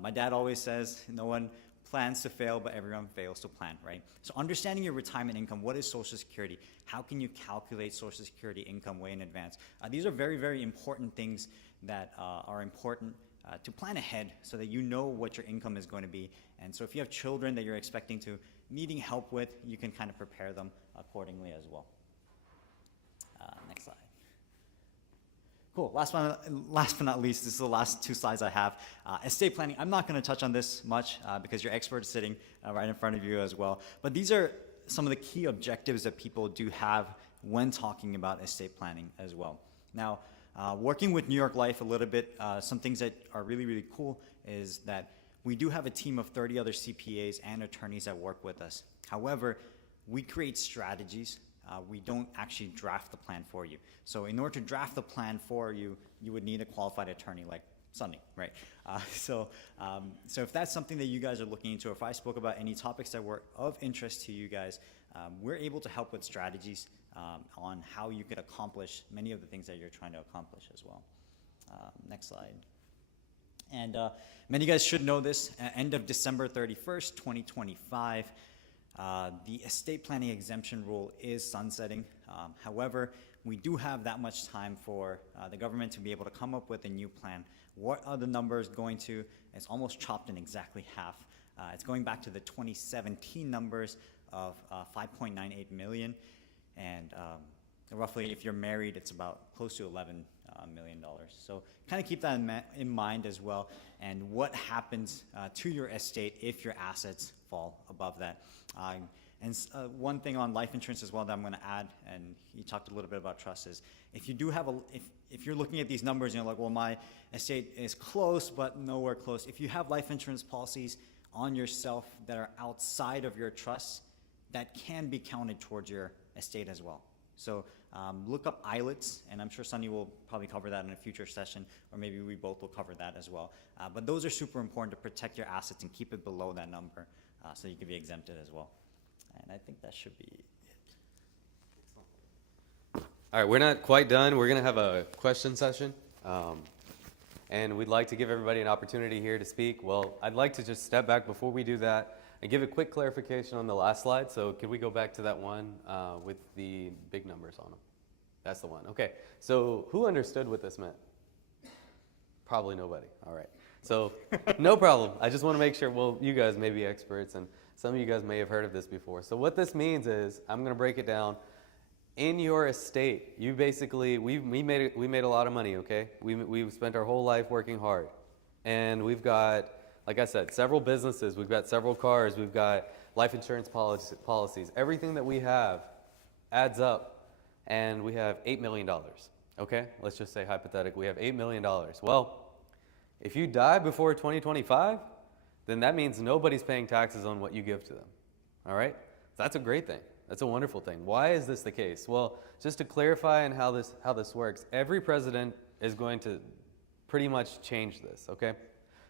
My dad always says, no one plans to fail, but everyone fails to plan, right? So understanding your retirement income, what is Social Security? How can you calculate Social Security income way in advance? These are very, very important things that are important to plan ahead so that you know what your income is going to be. And so if you have children that you're expecting to needing help with, you can kind of prepare them accordingly as well. Next slide. Cool. Last but not least, this is the last two slides I have. Estate planning. I'm not going to touch on this much because your expert is sitting right in front of you as well. But these are some of the key objectives that people do have when talking about estate planning as well. Now, working with New York Life a little bit, some things that are really, really cool is that we do have a team of 30 other CPAs and attorneys that work with us. However, we create strategies. We don't actually draft the plan for you. So in order to draft the plan for you, you would need a qualified attorney like Sonny, right? So if that's something that you guys are looking into, or if I spoke about any topics that were of interest to you guys, we're able to help with strategies on how you could accomplish many of the things that you're trying to accomplish as well. Next slide. And many of you guys should know this, end of December 31st, 2025, the estate planning exemption rule is sunsetting. However, we do have that much time for the government to be able to come up with a new plan. What are the numbers going to? It's almost chopped in exactly half. It's going back to the 2017 numbers of 5.98 million. And roughly, if you're married, it's about close to $11 million. So kind of keep that in mind as well. And what happens to your estate if your assets fall above that. And one thing on life insurance as well that I'm going to add, and you talked a little bit about trust, is if you do have if you're looking at these numbers and you're like, well, my estate is close, but nowhere close. If you have life insurance policies on yourself that are outside of your trust, that can be counted towards your estate as well. So look up ILETs, and I'm sure Sonny will probably cover that in a future session, or maybe we both will cover that as well. But those are super important to protect your assets and keep it below that number so you can be exempted as well. And I think that should be it. All right, we're not quite done. We're going to have a question session. And we'd like to give everybody an opportunity here to speak. Well, I'd like to just step back before we do that and give a quick clarification on the last slide. So could we go back to that one with the big numbers on them? That's the one. Okay. So who understood what this meant? Probably nobody. All right. So no problem. I just want to make sure, well, you guys may be experts, and some of you guys may have heard of this before. So what this means is, I'm going to break it down. In your estate, you basically, we made a lot of money, okay? We've spent our whole life working hard. And we've got, like I said, several businesses, we've got several cars, we've got life insurance policies. Everything that we have adds up, and we have $8 million, okay? Let's just say hypothetically, we have $8 million. Well, if you die before 2025, then that means nobody's paying taxes on what you give to them, all right? That's a great thing. That's a wonderful thing. Why is this the case? Well, just to clarify and how this works, every president is going to pretty much change this, okay?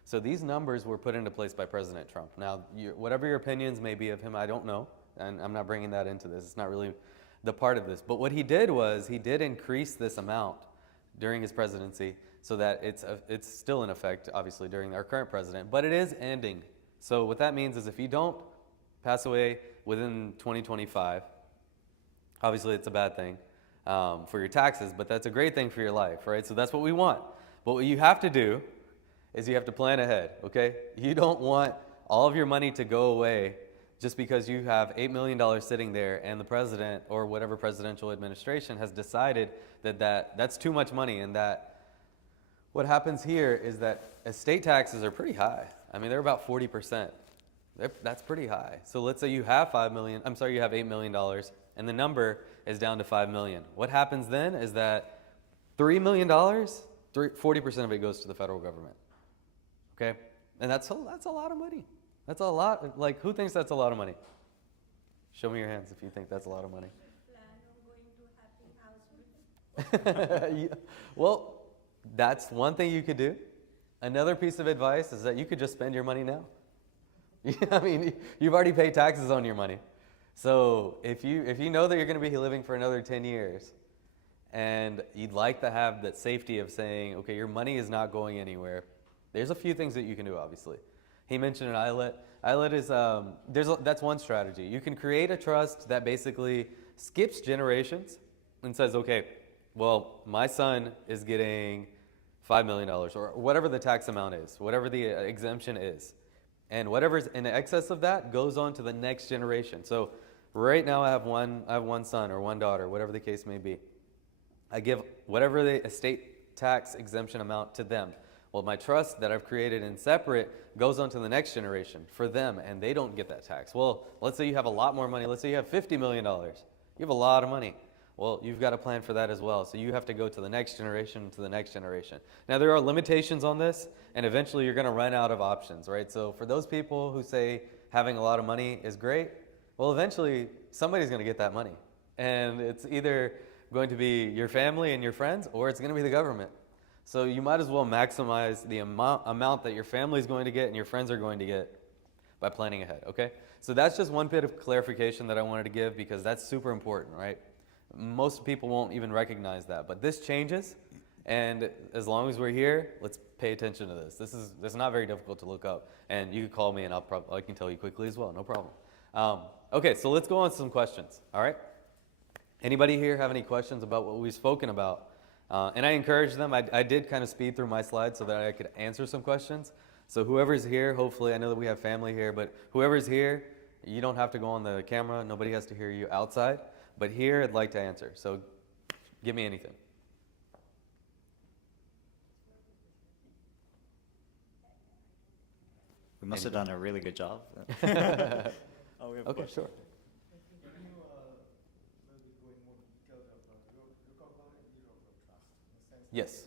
So these numbers were put into place by President Trump. Now, whatever your opinions may be of him, I don't know, and I'm not bringing that into this. It's not really the part of this. But what he did was he did increase this amount during his presidency so that it's still in effect, obviously, during our current president, but it is ending. So what that means is if you don't pass away within 2025, obviously it's a bad thing for your taxes, but that's a great thing for your life, right? So that's what we want. But what you have to do is you have to plan ahead, okay? You don't want all of your money to go away just because you have $8 million sitting there and the president or whatever presidential administration has decided that's too much money, and that what happens here is that estate taxes are pretty high. I mean, they're about 40%. That's pretty high. So let's say you have $8 million, and the number is down to $5 million. What happens then is that $3 million, 40% of it goes to the federal government. Okay? And that's a lot of money. That's a lot. Like, who thinks that's a lot of money? Show me your hands if you think that's a lot of money. Well, that's one thing you could do. Another piece of advice is that you could just spend your money now. I mean, you've already paid taxes on your money. So if you know that you're going to be living for another 10 years, and you'd like to have that safety of saying, okay, your money is not going anywhere, there's a few things that you can do, obviously. He mentioned an ILET. ILET is, that's one strategy. You can create a trust that basically skips generations and says, okay, well, my son is getting $5 million or whatever the tax amount is, whatever the exemption is. And whatever's in excess of that goes on to the next generation. So right now I have one son or one daughter, whatever the case may be. I give whatever the estate tax exemption amount to them. Well, my trust that I've created in separate goes on to the next generation for them, and they don't get that tax. Well, let's say you have a lot more money. Let's say you have $50 million. You have a lot of money. Well, you've got to plan for that as well. So you have to go to the next generation, to the next generation. Now, there are limitations on this, and eventually you're going to run out of options, right? So for those people who say having a lot of money is great, well, eventually somebody's going to get that money. And it's either going to be your family and your friends, or it's going to be the government. So you might as well maximize the amount that your family is going to get and your friends are going to get by planning ahead, okay? So that's just one bit of clarification that I wanted to give, because that's super important, right? Most people won't even recognize that, but this changes, and as long as we're here, let's pay attention to this. This is not very difficult to look up, and you can call me and I can tell you quickly as well, no problem. Okay, so let's go on to some questions, all right? Anybody here have any questions about what we've spoken about? And I encourage them. I did kind of speed through my slides so that I could answer some questions. So whoever's here, hopefully, I know that we have family here, but whoever's here, you don't have to go on the camera. Nobody has to hear you outside. But here, I'd like to answer. So give me anything. We must have done a really good job. Oh, we have a Okay, question. sure. Yes.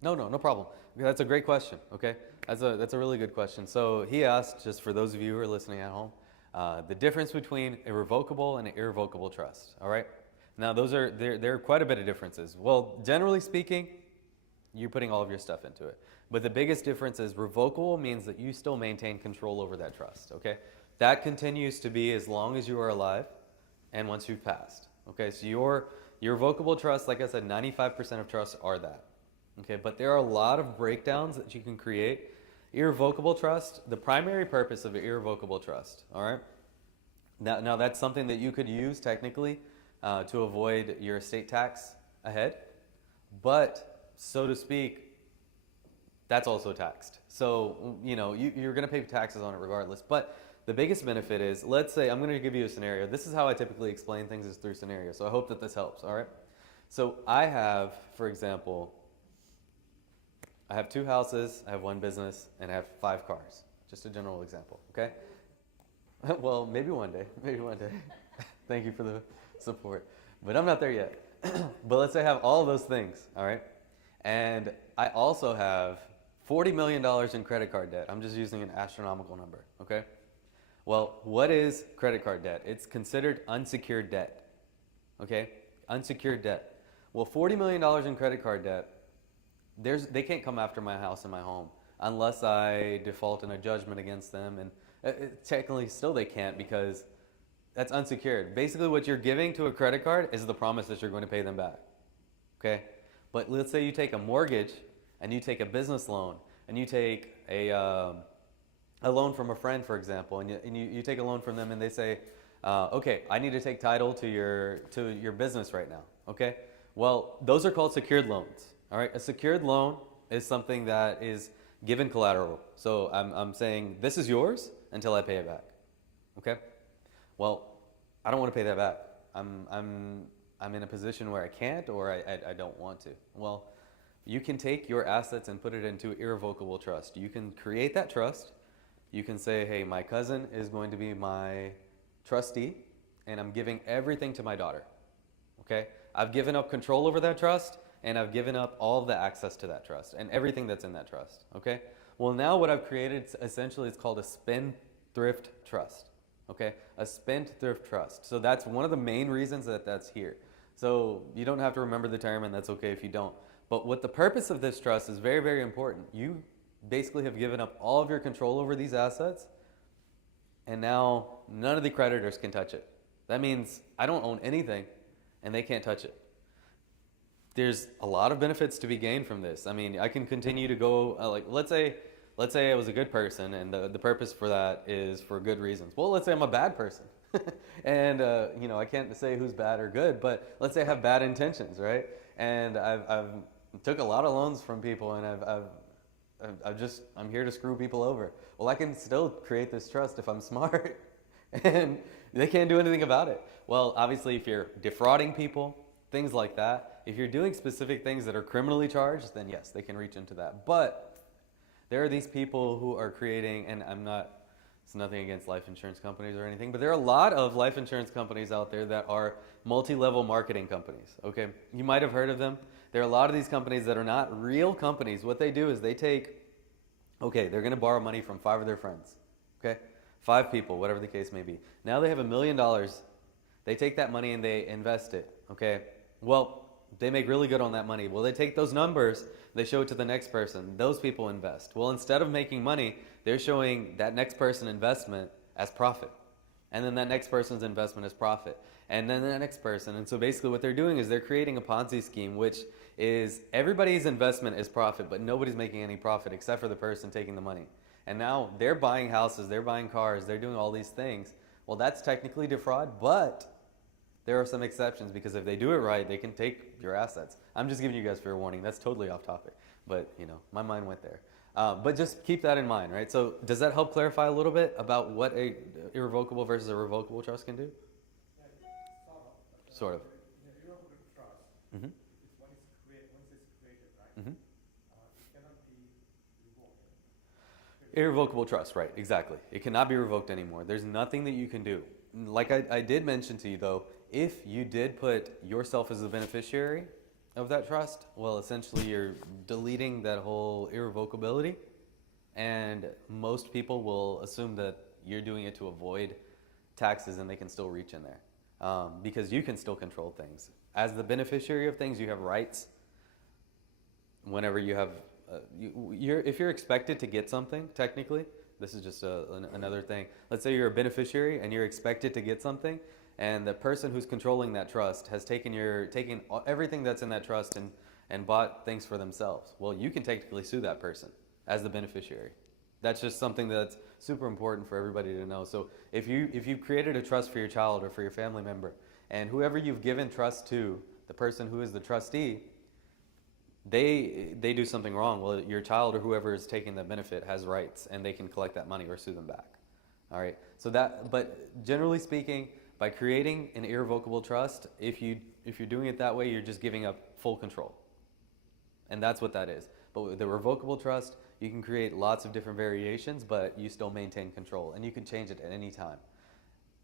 No problem. That's a great question, okay? That's a really good question. So he asked, just for those of you who are listening at home, the difference between a revocable and an irrevocable trust, all right? Now, there are quite a bit of differences. Well, generally speaking, you're putting all of your stuff into it. But the biggest difference is revocable means that you still maintain control over that trust, okay? That continues to be as long as you are alive and once you've passed, okay? So your revocable trust, like I said, 95% of trusts are that, okay? But there are a lot of breakdowns that you can create. Irrevocable trust, the primary purpose of an irrevocable trust, all right? Now that's something that you could use technically to avoid your estate tax ahead, but so to speak, that's also taxed. So, you're going to pay taxes on it regardless. But the biggest benefit is, let's say, I'm going to give you a scenario. This is how I typically explain things, is through scenarios. So I hope that this helps, all right? So I have, for example, I have 2 houses, I have 1 business, and I have 5 cars. Just a general example, okay? Well, maybe one day. Thank you for the support. But I'm not there yet. But let's say I have all of those things, all right? And I also have $40 million in credit card debt. I'm just using an astronomical number, okay? Well, what is credit card debt? It's considered unsecured debt, okay? Unsecured debt. Well, $40 million in credit card debt, they can't come after my house and my home unless I default in a judgment against them. And technically still they can't, because that's unsecured. Basically what you're giving to a credit card is the promise that you're going to pay them back, okay? But let's say you take a mortgage and you take a business loan and you take a loan from a friend, for example, and you take a loan from them and they say, okay, I need to take title to your business right now, okay? Well, those are called secured loans, all right? A secured loan is something that is given collateral. So I'm saying this is yours until I pay it back, okay? Well, I don't want to pay that back. I'm in a position where I can't, or I don't want to. Well, you can take your assets and put it into irrevocable trust. You can create that trust. You can say, hey, my cousin is going to be my trustee, and I'm giving everything to my daughter, okay? I've given up control over that trust, and I've given up all the access to that trust and everything that's in that trust, okay? Well, now what I've created, essentially, it's called a spendthrift trust, okay? A spendthrift trust. So that's one of the main reasons that that's here. So you don't have to remember the term, and that's okay if you don't. But what the purpose of this trust is very, very important. You basically have given up all of your control over these assets, and now none of the creditors can touch it. That means I don't own anything, and they can't touch it. There's a lot of benefits to be gained from this. I mean, I can continue to go, like, let's say I was a good person, and the purpose for that is for good reasons. Well, let's say I'm a bad person. And, I can't say who's bad or good, but let's say I have bad intentions, right? And I've took a lot of loans from people, and I'm here to screw people over. Well, I can still create this trust if I'm smart, and they can't do anything about it. Well, obviously, if you're defrauding people, things like that, if you're doing specific things that are criminally charged, then yes, they can reach into that. But there are these people who are creating, and it's nothing against life insurance companies or anything, but there are a lot of life insurance companies out there that are multi-level marketing companies, okay? You might have heard of them. There are a lot of these companies that are not real companies. What they do is they're going to borrow money from 5 of their friends, okay? 5 people, whatever the case may be. Now they have $1 million. They take that money and they invest it, okay? Well, they make really good on that money. Well, they take those numbers, they show it to the next person. Those people invest. Well, instead of making money, they're showing that next person investment as profit. And then that next person's investment as profit. And then that next person. And so basically what they're doing is they're creating a Ponzi scheme, which is everybody's investment is profit, but nobody's making any profit except for the person taking the money. And now they're buying houses, they're buying cars, they're doing all these things. Well, that's technically defraud, but there are some exceptions, because if they do it right, they can take your assets. I'm just giving you guys fair warning. That's totally off topic, but my mind went there. But just keep that in mind, right? So does that help clarify a little bit about what a irrevocable versus a revocable trust can do? Sort of. In a irrevocable trust, Mm-hmm. once it's created, right? Mm-hmm. It cannot be revoked. Irrevocable trust, right, exactly. It cannot be revoked anymore. There's nothing that you can do. Like I did mention to you, though, if you did put yourself as the beneficiary of that trust, well, essentially you're deleting that whole irrevocability, and most people will assume that you're doing it to avoid taxes, and they can still reach in there. Because you can still control things. As the beneficiary of things, you have rights. Whenever you have, if you're expected to get something, technically, this is just another thing. Let's say you're a beneficiary and you're expected to get something, and the person who's controlling that trust has taken everything that's in that trust and bought things for themselves. Well, you can technically sue that person as the beneficiary. That's just something that's super important for everybody to know. So if you've created a trust for your child or for your family member, and whoever you've given trust to, the person who is the trustee, they do something wrong, well, your child or whoever is taking the benefit has rights, and they can collect that money or sue them back. All right. But generally speaking, by creating an irrevocable trust, if you're doing it that way, you're just giving up full control. And that's what that is. But with the revocable trust, you can create lots of different variations, but you still maintain control, and you can change it at any time.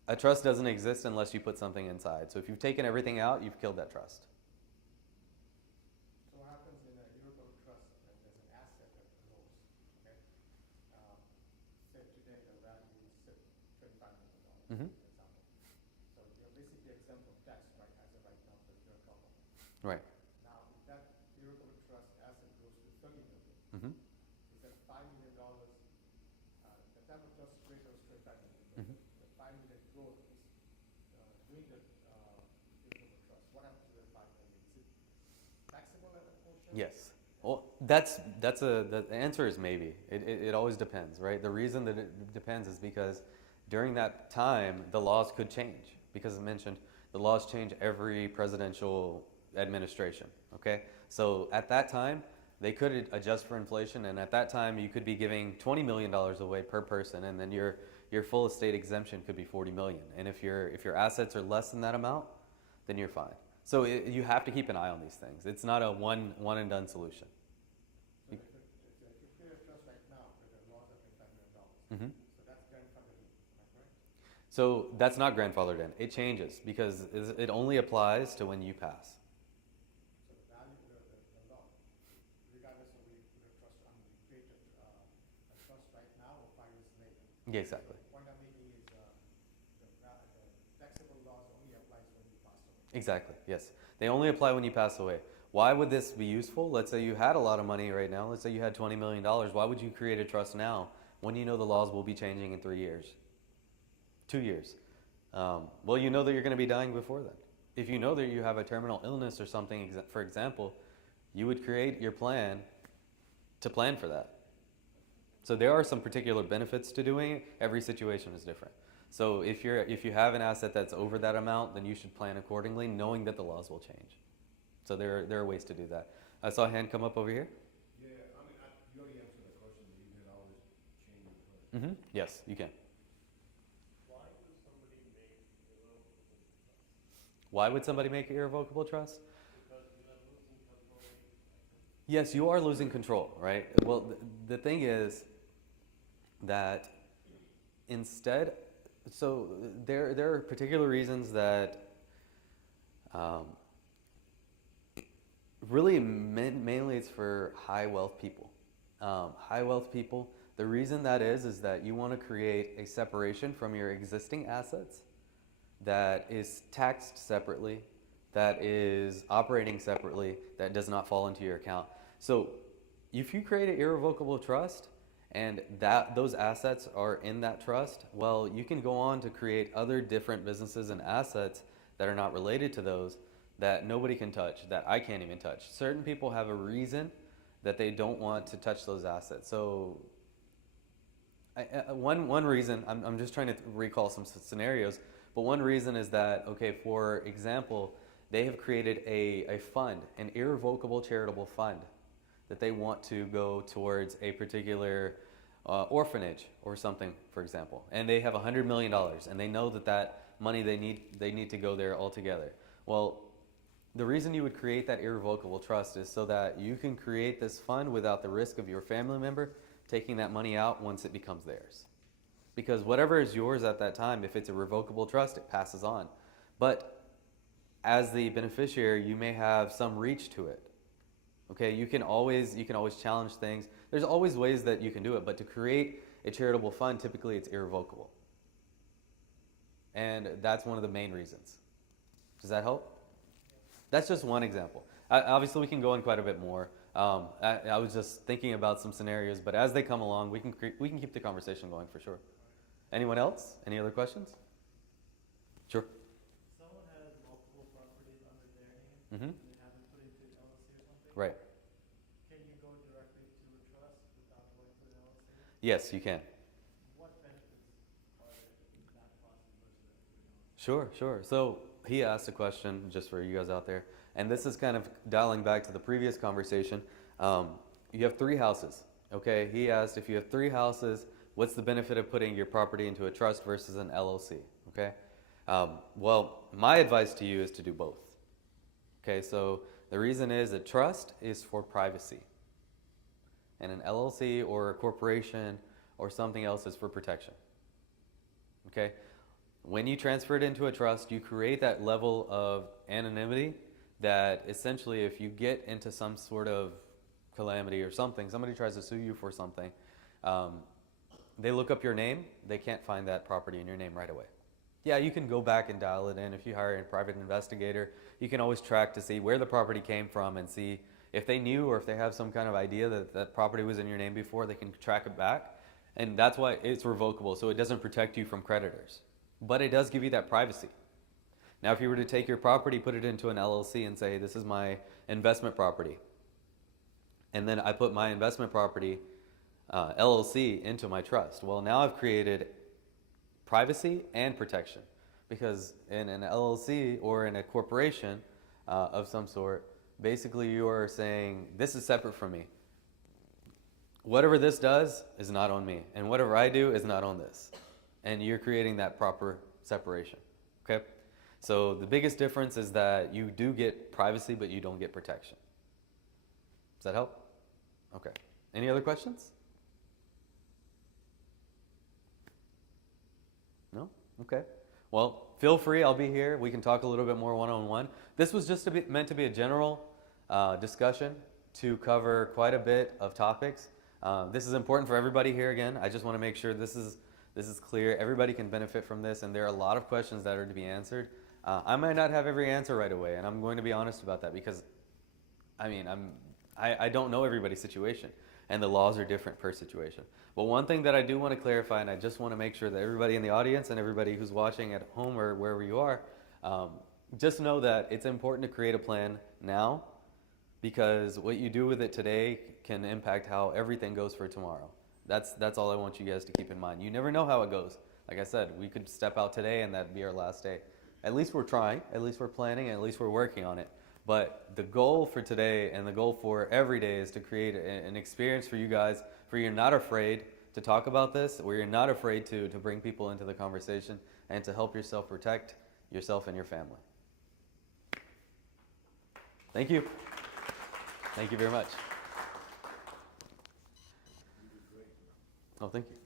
A trust doesn't exist unless you put something inside. So if you've taken everything out, you've killed that trust. So what happens in a irrevocable trust, there's an asset that grows, okay? Say today the value is $25 million, Mm-hmm. for example. So you're basically exempt from tax, right, as of right now, because you're a couple. Right. Now, if that irrevocable trust asset grows to $30 million, Mm-hmm. is that $5 million, the type of trust rate was $25 million, but Mhm. the $5 million growth is doing the irrevocable trust. What happens to the $5 million? Is it taxable at that portion? Yes. Well, the answer is maybe. It always depends, right? The reason that it depends is because during that time, the laws could change. Because as mentioned, the laws change every presidential administration, okay? So at that time, they could adjust for inflation, and at that time, you could be giving $20 million away per person, and then your full estate exemption could be $40 million. And if your assets are less than that amount, then you're fine. So you have to keep an eye on these things. It's not a one and done solution. So if you create a trust right now, with the laws of $25 million, Mm-hmm. so that's grandfathered in, am I correct? So that's not grandfathered in. It changes because it only applies to when you pass. So the value of the law, regardless of we put a trust, we create a trust right now or 5 years later. Yeah, exactly. The point I'm making is the taxable laws only applies when you pass away. Exactly, yes. They only apply when you pass away. why would this be useful? Let's say you had a lot of money right now. Let's say you had $20 million. Why would you create a trust now when you know the laws will be changing in 3 years, 2 years? Well, you know that you're going to be dying before then. If you know that you have a terminal illness or something, for example, you would create your plan to plan for that. So there are some particular benefits to doing it. Every situation is different. So if you have an asset that's over that amount, then you should plan accordingly, knowing that the laws will change. So there are ways to do that. I saw a hand come up over here. Yeah, I mean, you already answered the question, but you can always change the question. Yes, you can. Why would somebody make irrevocable trust? Yes, you are losing control, right? Well, the thing is that instead, so there are particular reasons that really mainly it's for high wealth people. High wealth people, the reason that is that you want to create a separation from your existing assets that is taxed separately, that is operating separately, that does not fall into your account. So if you create an irrevocable trust and those assets are in that trust, well, you can go on to create other different businesses and assets that are not related to those that nobody can touch, that I can't even touch. Certain people have a reason that they don't want to touch those assets. So one reason, I'm just trying to recall some scenarios, but one reason is that, okay, for example, they have created a fund, an irrevocable charitable fund, that they want to go towards a particular orphanage or something, for example. And they have $100 million, and they know that money they need to go there altogether. Well, the reason you would create that irrevocable trust is so that you can create this fund without the risk of your family member taking that money out once it becomes theirs. Because whatever is yours at that time, if it's a revocable trust, it passes on. But as the beneficiary, you may have some reach to it. Okay, you can always challenge things. There's always ways that you can do it, but to create a charitable fund, typically it's irrevocable. And that's one of the main reasons. Does that help? That's just one example. Obviously, we can go in quite a bit more. I was just thinking about some scenarios, but as they come along, we can keep the conversation going for sure. Anyone else? Any other questions? Sure. Someone has multiple properties under their name, and they haven't put into LLC or something. Right. Can you go directly to a trust without going to the LLC? Yes, you can. What benefits are in that process versus everything else? Sure. So he asked a question just for you guys out there, and this is kind of dialing back to the previous conversation. You have 3 houses, okay? He asked if you have 3 houses, what's the benefit of putting your property into a trust versus an LLC, okay? Well, my advice to you is to do both, okay? So the reason is a trust is for privacy, and an LLC or a corporation or something else is for protection, okay? When you transfer it into a trust, you create that level of anonymity that essentially if you get into some sort of calamity or something, somebody tries to sue you for something, they look up your name, they can't find that property in your name right away. Yeah, you can go back and dial it in. If you hire a private investigator, you can always track to see where the property came from and see if they knew or if they have some kind of idea that that property was in your name before, they can track it back. And that's why it's revocable, so it doesn't protect you from creditors. But it does give you that privacy. Now, if you were to take your property, put it into an LLC and say, this is my investment property, and then I put my investment property LLC into my trust. Well, now I've created privacy and protection, because in an LLC or in a corporation of some sort, basically you are saying, this is separate from me. Whatever this does is not on me, and whatever I do is not on this. And you're creating that proper separation, okay? So the biggest difference is that you do get privacy, but you don't get protection. Does that help? Okay. Any other questions? No? Okay. Well, feel free. I'll be here. We can talk a little bit more one-on-one. This was just meant to be a general discussion to cover quite a bit of topics. This is important for everybody here again. I just want to make sure this is clear. Everybody can benefit from this, and there are a lot of questions that are to be answered. I might not have every answer right away, and I'm going to be honest about that, because I mean, I don't know everybody's situation, and the laws are different per situation. But one thing that I do want to clarify, and I just want to make sure that everybody in the audience and everybody who's watching at home or wherever you are, just know that it's important to create a plan now, because what you do with it today can impact how everything goes for tomorrow. That's all I want you guys to keep in mind. You never know how it goes. Like I said, we could step out today and that'd be our last day. At least we're trying, at least we're planning, and at least we're working on it. But the goal for today and the goal for every day is to create an experience for you guys where you're not afraid to talk about this, where you're not afraid to bring people into the conversation and to help yourself protect yourself and your family. Thank you. Thank you very much. Oh, thank you.